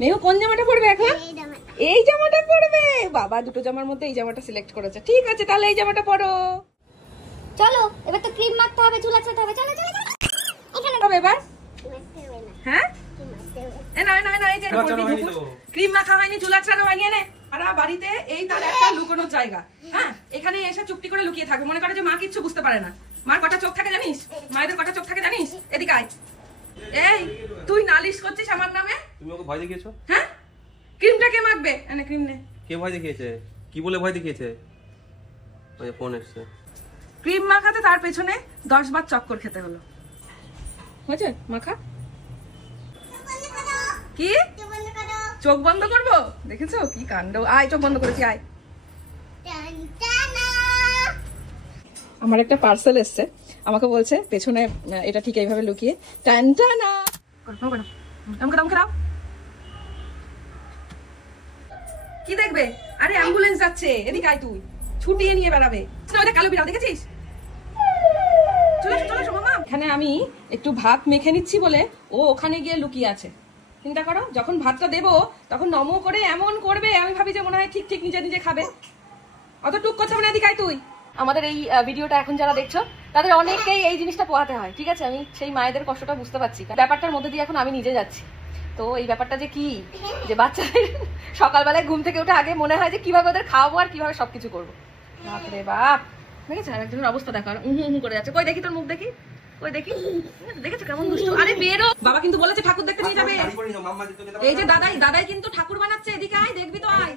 মেহু কোন জামাটা পরবে এখন? এই জামাটা পরবে। বাবা দুটো জামার মধ্যে এই জামাটা সিলেক্ট করেছে। ঠিক আছে তাহলে এই জামাটা পরো। চলো এবার তো ক্রিম মাখতে হবে, চুল আঁচড়াতে হবে। চলো চলো চলো এখানে হবে এবার। হ্যাঁ এ না না না, এই যে ক্রিম মাখা হয়নি, চুল আঁচড়ানো হয়নি। এনে সারা বাড়িতে এই তার একটা লুকোনোর জায়গা। হ্যাঁ এখানে এসে চুপটি করে লুকিয়ে থাকবে, মনে করে যে মা কিচ্ছু বুঝতে পারে না। মার কটা চোখ থাকে জানিস? মায়েদের কটা চোখ থাকে জানিস? এদিকে আয়। এই তুই নালিশ করছিস আমার নামে? তুমি ওকে ভয় দেখিয়েছো? হ্যাঁ ক্রিমটা কে মাখবে? এনে ক্রিম নে। কে ভয় দেখিয়েছে? কি বলে ভয় দেখিয়েছে? ওই ফোন এসছে। ক্রিম মাখাতে তার পেছনে 10 বার চক্কর খেতে হলো। হয়েছে মাখা? কি চোখ বন্ধ করবো? দেখেছো কি কাণ্ড। আয় চোখ বন্ধ করেছি, আয়। আমার একটা পার্সেল এসছে, আমাকে বলছে পেছনে এটা ঠিক এইভাবে লুকিয়ে টানটানা আমাকে দাও। কি দেখবে? আরে অ্যাম্বুলেন্স যাচ্ছে, এদিকে আয়। তুই ছুটিয়ে নিয়ে বেড়াবে। ওটা কালো বিড়াল দেখেছিস? চলে চলে মামা। এখানে আমি একটু ভাত মেখে নিচ্ছি বলে ও ওখানে গিয়ে লুকিয়ে আছে। চিন্তা করো, যখন ভাতটা দেবো তখন নমো করে এমন করবে, আমি ভাবি যে মনে হয় ঠিক ঠিক নিজে নিজে খাবে। অত টুক করতে হবে না, এদিকে আয় তুই। আমাদের এই ভিডিওটা এখন যারা দেখছো তাদের অনেকেই এই জিনিসটা পোহাতে হয়, ঠিক আছে? আমি সেই মায়েদের কষ্টটা বুঝতে পারছি। ব্যাপারটার মধ্যে দিয়ে এখন আমি নিজে যাচ্ছি। তো এই ব্যাপারটা যে কি, যে বাচ্চাদের সকালবেলায় ঘুম থেকে উঠে আগে মনে হয় যে কিভাবে ওদের খাওয়াবো আর কিভাবে সবকিছু করবো। বাপরে বাপ, দেখেছো একজনের অবস্থা দেখো, করে যাচ্ছে। কই দেখি তোর মুখ, দেখি কই দেখি। দেখেছো কেমন দুষ্টু? আরে বেরো। বাবা কিন্তু বলেছে ঠাকুর দেখতে নিয়ে যাবে। এই যে দাদাই কিন্তু ঠাকুর বানাচ্ছে, এদিকে আয়, দেখবি তো আয়।